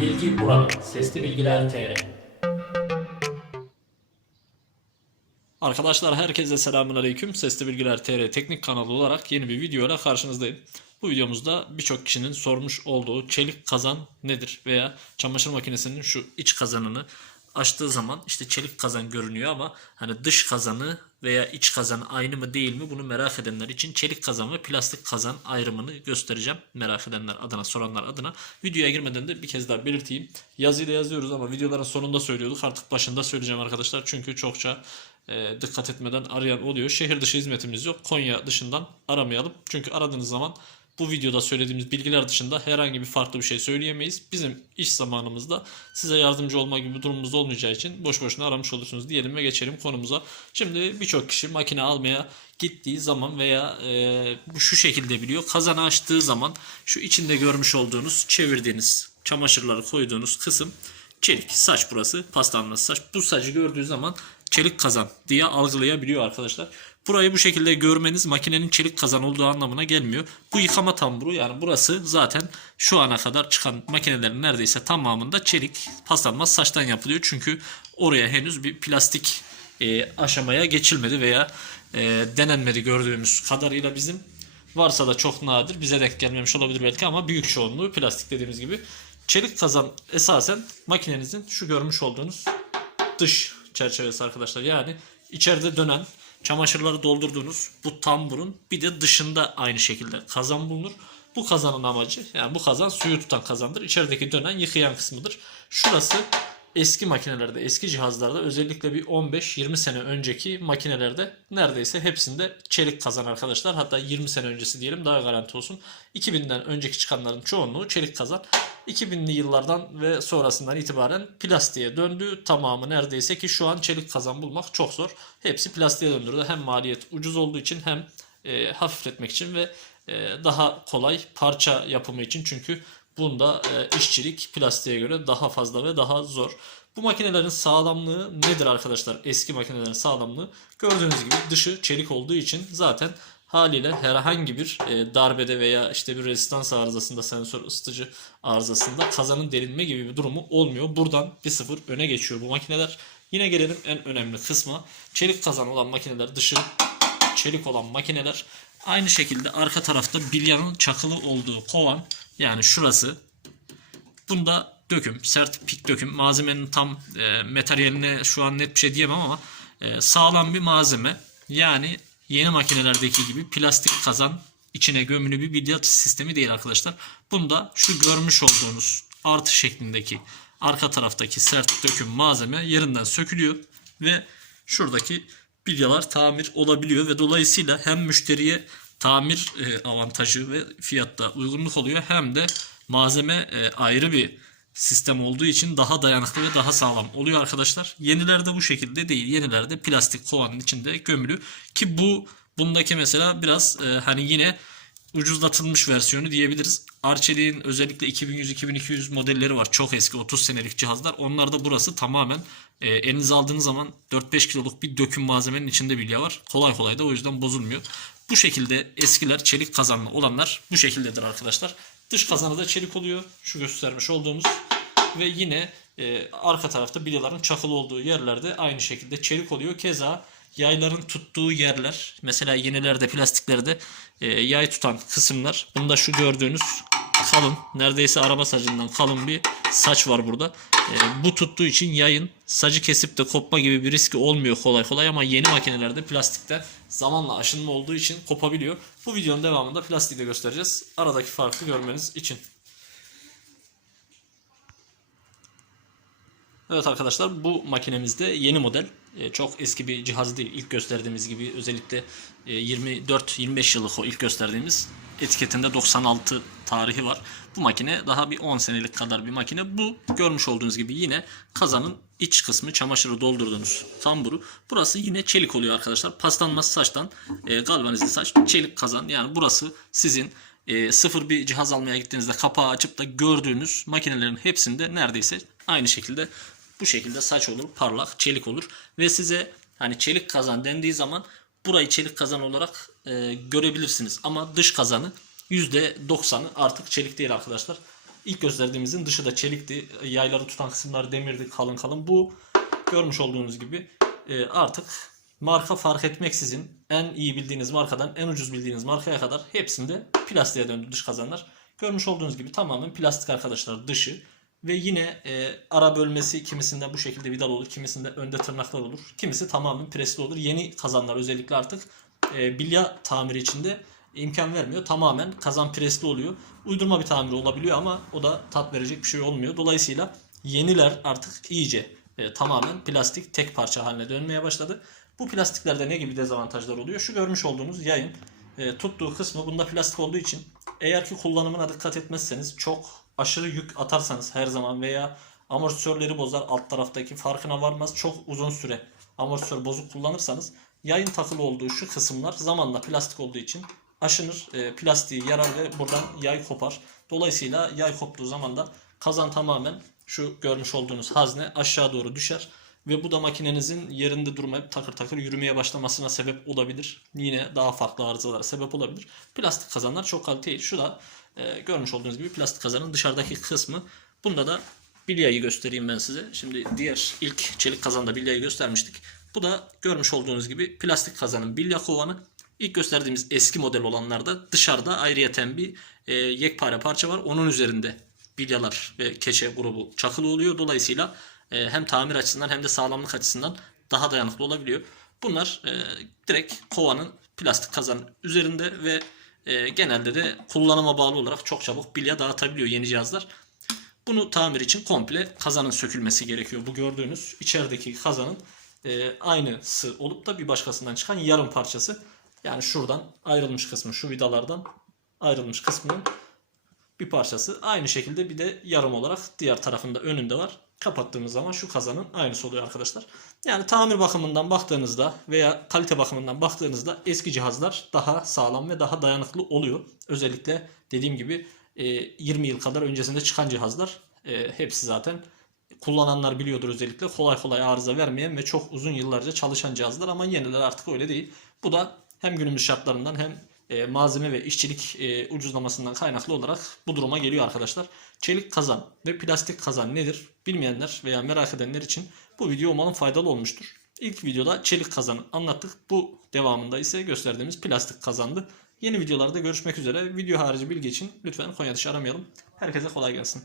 Bilgi burada. Sesli Bilgiler TR. Arkadaşlar herkese selamun aleyküm. Sesli Bilgiler TR teknik kanalı olarak yeni bir videoyla karşınızdayım. Bu videomuzda birçok kişinin sormuş olduğu çelik kazan nedir veya çamaşır makinesinin şu iç kazanını açtığı zaman işte çelik kazan görünüyor ama hani dış kazanı veya iç kazan aynı mı değil mi bunu merak edenler için çelik kazan ve plastik kazan ayrımını göstereceğim. Merak edenler adına soranlar adına. Videoya girmeden de bir kez daha belirteyim. Yazıyla yazıyoruz ama videoların sonunda söylüyorduk. Artık başında söyleyeceğim arkadaşlar. Çünkü çokça e, dikkat etmeden arayan oluyor. Şehir dışı hizmetimiz yok. Konya dışından aramayalım. Çünkü aradığınız zaman bu videoda söylediğimiz bilgiler dışında herhangi bir farklı bir şey söyleyemeyiz. Bizim iş zamanımızda size yardımcı olma gibi bir durumumuz olmayacağı için boş boşuna aramış olursunuz diyelim ve geçelim konumuza. Şimdi birçok kişi makine almaya gittiği zaman veya e, bu şu şekilde biliyor. Kazanı açtığı zaman şu içinde görmüş olduğunuz çevirdiğiniz çamaşırları koyduğunuz kısım çelik saç burası paslanmaz saç. Bu sacı gördüğü zaman çelik kazan diye algılayabiliyor arkadaşlar. Burayı bu şekilde görmeniz makinenin çelik kazan olduğu anlamına gelmiyor. Bu yıkama tamburu yani burası zaten şu ana kadar çıkan makinelerin neredeyse tamamında çelik paslanmaz saçtan yapılıyor. Çünkü oraya henüz bir plastik e, aşamaya geçilmedi veya e, denenmedi gördüğümüz kadarıyla bizim. Varsa da çok nadir bize denk gelmemiş olabilir belki ama büyük çoğunluğu plastik dediğimiz gibi. Çelik kazan esasen makinenizin şu görmüş olduğunuz dış çerçevesi arkadaşlar. Yani içeride dönen çamaşırları doldurduğunuz bu tamburun bir de dışında aynı şekilde kazan bulunur. Bu kazanın amacı yani bu kazan suyu tutan kazandır. İçerideki dönen yıkayan kısmıdır. Şurası eski makinelerde, eski cihazlarda özellikle bir 15-20 sene önceki makinelerde neredeyse hepsinde çelik kazan arkadaşlar. Hatta 20 sene öncesi diyelim daha garanti olsun. 2000'den önceki çıkanların çoğunluğu çelik kazan. 2000'li yıllardan ve sonrasından itibaren plastiğe döndü. Tamamı neredeyse ki şu an çelik kazan bulmak çok zor. Hepsi plastiğe döndürdü. Hem maliyet ucuz olduğu için hem e, hafifletmek için ve e, daha kolay parça yapımı için. Çünkü bunda e, işçilik plastiğe göre daha fazla ve daha zor. Bu makinelerin sağlamlığı nedir arkadaşlar? Eski makinelerin sağlamlığı gördüğünüz gibi dışı çelik olduğu için zaten haliyle herhangi bir e, darbede veya işte bir rezistans arızasında sensör ısıtıcı arızasında kazanın delinme gibi bir durumu olmuyor. Buradan bir sıfır öne geçiyor bu makineler. Yine gelelim en önemli kısma. Çelik kazan olan makineler dışı çelik olan makineler aynı şekilde arka tarafta bilyanın çakılı olduğu kovan yani şurası. Bunda döküm sert pik döküm. Malzemenin tam e, materyaline şu an net bir şey diyemem ama e, sağlam bir malzeme. Yani yeni makinelerdeki gibi plastik kazan içine gömülü bir bilya sistemi değil arkadaşlar. Bunda şu görmüş olduğunuz artı şeklindeki arka taraftaki sert döküm malzeme yerinden sökülüyor ve şuradaki bilyalar tamir olabiliyor ve dolayısıyla hem müşteriye tamir e, avantajı ve fiyatta uygunluk oluyor hem de malzeme e, ayrı bir sistem olduğu için daha dayanıklı ve daha sağlam oluyor arkadaşlar. Yenilerde bu şekilde değil. Yenilerde plastik kovanın içinde gömülü ki bu bundaki mesela biraz e, hani yine ucuzlatılmış versiyonu diyebiliriz. Arçelik'in özellikle 2100-2200 modelleri var. Çok eski 30 senelik cihazlar. Onlarda burası tamamen e, elinize aldığınız zaman 4-5 kiloluk bir döküm malzemenin içinde bilye var. Kolay kolay da o yüzden bozulmuyor. Bu şekilde eskiler çelik kazanlı olanlar bu şekildedir arkadaşlar. Dış kazanı da çelik oluyor. Şu göstermiş olduğumuz. Ve yine e, arka tarafta bilyaların çakılı olduğu yerlerde aynı şekilde çelik oluyor. Keza yayların tuttuğu yerler mesela yenilerde plastiklerde e, yay tutan kısımlar. Bunda şu gördüğünüz kalın neredeyse araba sacından kalın bir saç var burada. E, bu tuttuğu için yayın sacı kesip de kopma gibi bir riski olmuyor kolay kolay ama yeni makinelerde plastikten zamanla aşınma olduğu için kopabiliyor. Bu videonun devamında plastikle göstereceğiz. Aradaki farkı görmeniz için. Evet arkadaşlar bu makinemizde yeni model. E, Çok eski bir cihaz değil. İlk gösterdiğimiz gibi özellikle e, 24-25 yıllık o ilk gösterdiğimiz etiketinde 96 tarihi var. Bu makine daha bir 10 senelik kadar bir makine. Bu görmüş olduğunuz gibi yine kazanın iç kısmı çamaşırı doldurduğunuz tamburu. Burası yine çelik oluyor arkadaşlar. Paslanmaz saçtan e, galvanizli saç çelik kazan. Yani burası sizin e, sıfır bir cihaz almaya gittiğinizde kapağı açıp da gördüğünüz makinelerin hepsinde neredeyse aynı şekilde bu şekilde saç olur, parlak, çelik olur ve size hani çelik kazan dendiği zaman burayı çelik kazan olarak e, görebilirsiniz. Ama dış kazanı %90'ı artık çelik değil arkadaşlar. İlk gösterdiğimizin dışı da çelikti. Yayları tutan kısımlar demirdi kalın kalın. Bu görmüş olduğunuz gibi e, artık marka fark etmeksizin en iyi bildiğiniz markadan en ucuz bildiğiniz markaya kadar hepsinde plastiğe döndü dış kazanlar. Görmüş olduğunuz gibi tamamen plastik arkadaşlar dışı. Ve yine e, ara bölmesi kimisinde bu şekilde vidal olur, kimisinde önde tırnaklar olur. Kimisi tamamen presli olur. Yeni kazanlar özellikle artık e, bilya tamiri içinde imkan vermiyor. Tamamen kazan presli oluyor. Uydurma bir tamir olabiliyor ama o da tat verecek bir şey olmuyor. Dolayısıyla yeniler artık iyice e, tamamen plastik tek parça haline dönmeye başladı. Bu plastiklerde ne gibi dezavantajlar oluyor? Şu görmüş olduğunuz yayın e, tuttuğu kısmı bunda plastik olduğu için eğer ki kullanımına dikkat etmezseniz çok aşırı yük atarsanız her zaman veya amortisörleri bozar alt taraftaki farkına varmaz. Çok uzun süre amortisör bozuk kullanırsanız yayın takılı olduğu şu kısımlar zamanla plastik olduğu için aşınır. E, plastiği yarar ve buradan yay kopar. Dolayısıyla yay koptuğu zaman da kazan tamamen şu görmüş olduğunuz hazne aşağı doğru düşer ve bu da makinenizin yerinde durmayıp takır takır yürümeye başlamasına sebep olabilir. Yine daha farklı arızalara sebep olabilir. Plastik kazanlar çok kaliteli. Şu da e, görmüş olduğunuz gibi plastik kazanın dışarıdaki kısmı. Bunda da bilyayı göstereyim ben size. Şimdi diğer ilk çelik kazanda bilyayı göstermiştik. Bu da görmüş olduğunuz gibi plastik kazanın bilya kovanı. İlk gösterdiğimiz eski model olanlarda dışarıda ayrıyeten bir e, yekpare parça var. Onun üzerinde bilyalar ve keçe grubu çakılı oluyor. Dolayısıyla hem tamir açısından hem de sağlamlık açısından daha dayanıklı olabiliyor. Bunlar e, direkt kovanın plastik kazanın üzerinde ve e, genelde de kullanıma bağlı olarak çok çabuk bilya dağıtabiliyor yeni cihazlar. Bunu tamir için komple kazanın sökülmesi gerekiyor. Bu gördüğünüz içerideki kazanın e, aynısı olup da bir başkasından çıkan yarım parçası. Yani şuradan ayrılmış kısmı şu vidalardan ayrılmış kısmının bir parçası. Aynı şekilde bir de yarım olarak diğer tarafında önünde var. Kapattığımız zaman şu kazanın aynısı oluyor arkadaşlar. Yani tamir bakımından baktığınızda veya kalite bakımından baktığınızda eski cihazlar daha sağlam ve daha dayanıklı oluyor. Özellikle dediğim gibi e, 20 yıl kadar öncesinde çıkan cihazlar e, hepsi zaten kullananlar biliyordur özellikle kolay kolay arıza vermeyen ve çok uzun yıllarca çalışan cihazlar ama yeniler artık öyle değil. Bu da hem günümüz şartlarından hem e, malzeme ve işçilik e, ucuzlamasından kaynaklı olarak bu duruma geliyor arkadaşlar. Çelik kazan ve plastik kazan nedir bilmeyenler veya merak edenler için bu video umarım faydalı olmuştur. İlk videoda çelik kazanı anlattık. Bu devamında ise gösterdiğimiz plastik kazandı. Yeni videolarda görüşmek üzere. Video harici bilgi için lütfen Konya dışı aramayalım. Herkese kolay gelsin.